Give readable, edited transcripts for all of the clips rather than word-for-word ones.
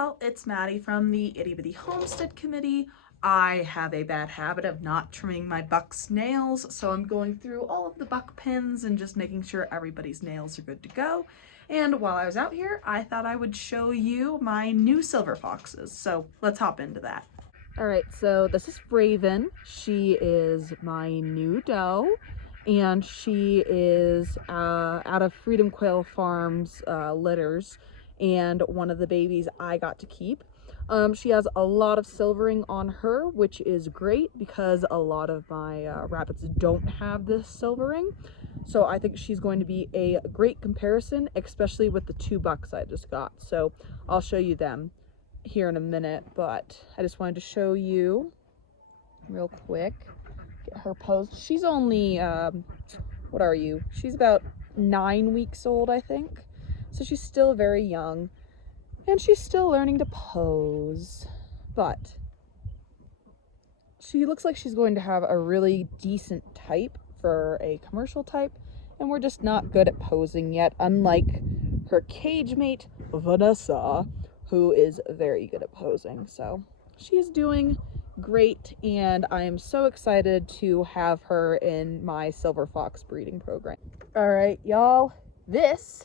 y'all, it's Maddie from the Itty Bitty Homestead Committee. I have a bad habit of not trimming my buck's nails, so I'm going through all of the buck pins and just making sure everybody's nails are good to go. And while I was out here, I thought I would show you my new silver foxes. So let's hop into that. All right, so this is Raven. She is my new doe, and she is out of Freedom Quail Farm's litters, and one of the babies I got to keep. She has a lot of silvering on her, which is great because a lot of my rabbits don't have this silvering. So I think she's going to be a great comparison, especially with the two bucks I just got. So I'll show you them here in a minute, but I just wanted to show you real quick, get her posed. She's only, what are you? She's about 9 weeks old, I think. So she's still very young, and she's still learning to pose, but she looks like she's going to have a really decent type for a commercial type, and we're just not good at posing yet, unlike her cage mate, Vanessa, who is very good at posing. So she's doing great, and I am so excited to have her in my silver fox breeding program. All right, y'all, this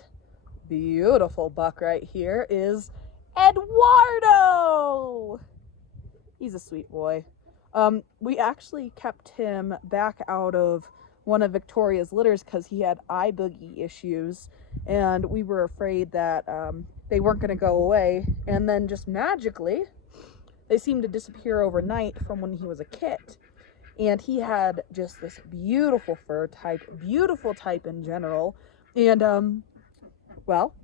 beautiful buck right here is Eduardo. He's a sweet boy. We actually kept him back out of one of Victoria's litters because he had eye boogie issues, and we were afraid that they weren't going to go away, and then just magically they seemed to disappear overnight from when he was a kit. And he had just this beautiful fur type, beautiful type in general, and well,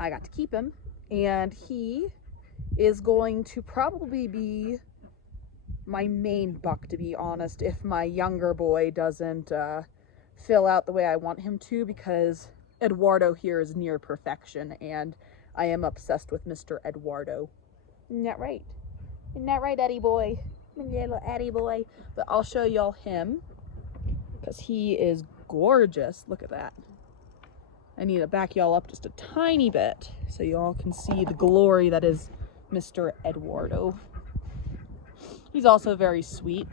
I got to keep him, and he is going to probably be my main buck, to be honest, if my younger boy doesn't fill out the way I want him to, because Eduardo here is near perfection, and I am obsessed with Mr. Eduardo. Isn't that right? Isn't that right, Eddie boy? Little Eddie boy. But I'll show y'all him, because he is gorgeous. Look at that. I need to back y'all up just a tiny bit so y'all can see the glory that is Mr. Eduardo. He's also very sweet.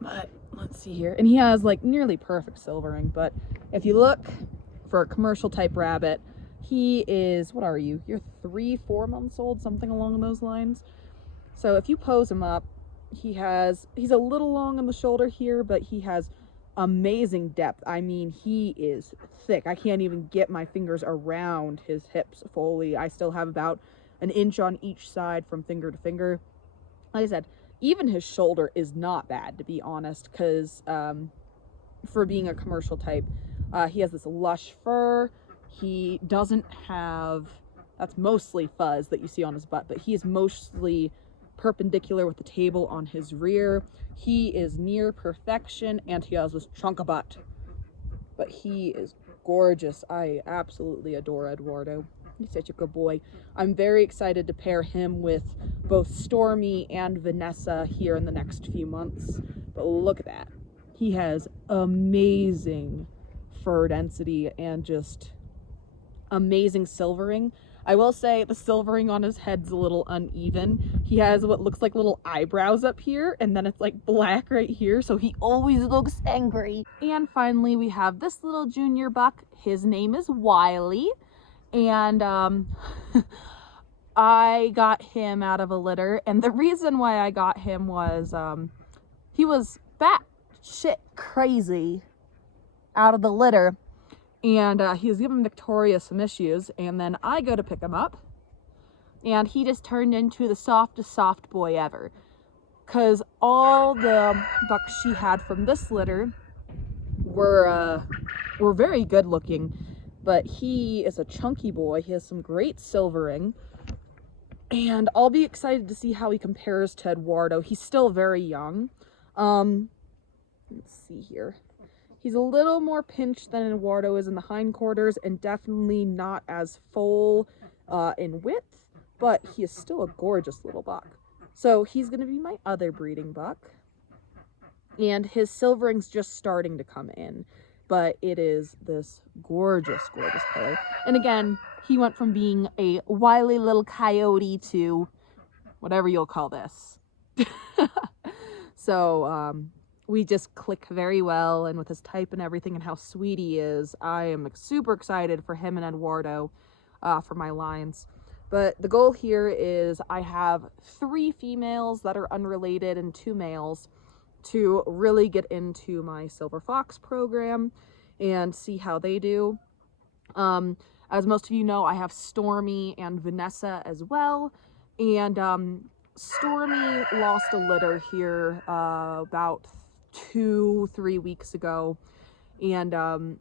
But let's see here. And he has like nearly perfect silvering, but if you look for a commercial type rabbit, he is, what are you? You're 3-4 months old, something along those lines. So if you pose him up, he's a little long on the shoulder here, but he has amazing depth. I mean, he is thick. I can't even get my fingers around his hips fully. I still have about an inch on each side from finger to finger. Like I said, even his shoulder is not bad, to be honest, because for being a commercial type, he has this lush fur. He doesn't have, that's mostly fuzz that you see on his butt, but he is mostly perpendicular with the table on his rear. He is near perfection, and he has this chunk of butt, but he is gorgeous. I absolutely adore Eduardo. He's such a good boy. I'm very excited to pair him with both Stormy and Vanessa here in the next few months. But look at that. He has amazing fur density and just amazing silvering. I will say the silvering on his head's a little uneven. He has what looks like little eyebrows up here, and then it's like black right here, so he always looks angry. And finally, we have this little junior buck. His name is Wiley, and I got him out of a litter, and the reason why I got him was he was bat shit crazy out of the litter, and he was giving Victoria some issues, and then I go to pick him up, and he just turned into the softest soft boy ever, because all the bucks she had from this litter were very good looking, but he is a chunky boy. He has some great silvering, and I'll be excited to see how he compares to Eduardo. He's still very young. Let's see here. He's a little more pinched than Eduardo is in the hindquarters, and definitely not as full in width, but he is still a gorgeous little buck. So he's going to be my other breeding buck, and his silvering's just starting to come in, but it is this gorgeous, gorgeous color. And again, he went from being a wily little coyote to whatever you'll call this. So we just click very well, and with his type and everything and how sweet he is, I am super excited for him and Eduardo for my lines. But the goal here is I have 3 females that are unrelated and 2 males to really get into my Silver Fox program and see how they do. As most of you know, I have Stormy and Vanessa as well, and Stormy lost a litter here about 2-3 weeks ago, and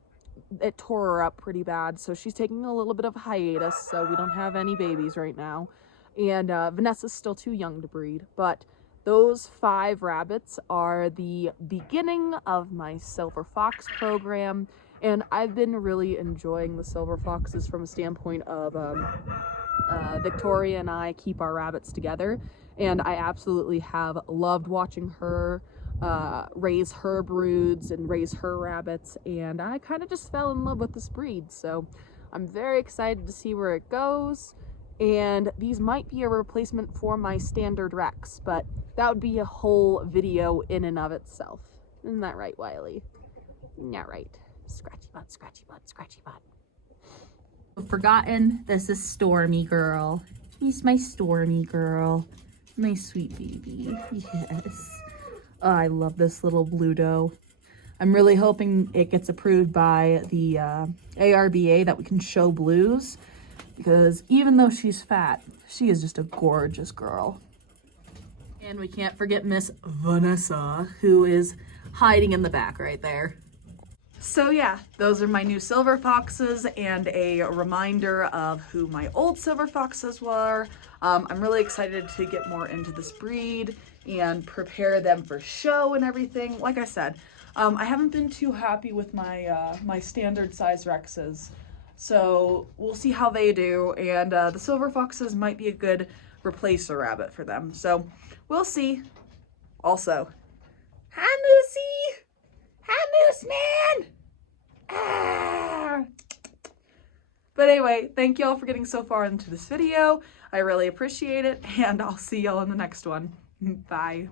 it tore her up pretty bad, so she's taking a little bit of a hiatus, so we don't have any babies right now. And Vanessa's still too young to breed, but those 5 rabbits are the beginning of my Silver Fox program, and I've been really enjoying the Silver Foxes from a standpoint of Victoria and I keep our rabbits together, and I absolutely have loved watching her raise her broods and raise her rabbits, and I kind of just fell in love with this breed, so I'm very excited to see where it goes. And these might be a replacement for my standard Rex, but that would be a whole video in and of itself. Isn't that right, Wiley? Yeah, right. Scratchy butt, scratchy butt, scratchy butt. I've forgotten, this is Stormy girl. She's my Stormy girl. My sweet baby. Yes. Oh, I love this little blue doe. I'm really hoping it gets approved by the ARBA that we can show blues, because even though she's fat, she is just a gorgeous girl. And we can't forget Miss Vanessa, who is hiding in the back right there. So yeah, those are my new Silver Foxes and a reminder of who my old Silver Foxes were. I'm really excited to get more into this breed and prepare them for show and everything. Like I said, I haven't been too happy with my my standard size Rexes, so we'll see how they do, and the Silver Foxes might be a good replacer rabbit for them, so we'll see. Also, hi Moosey! Hi Moose Man! Ah. But anyway, thank y'all for getting so far into this video. I really appreciate it, and I'll see y'all in the next one. Bye.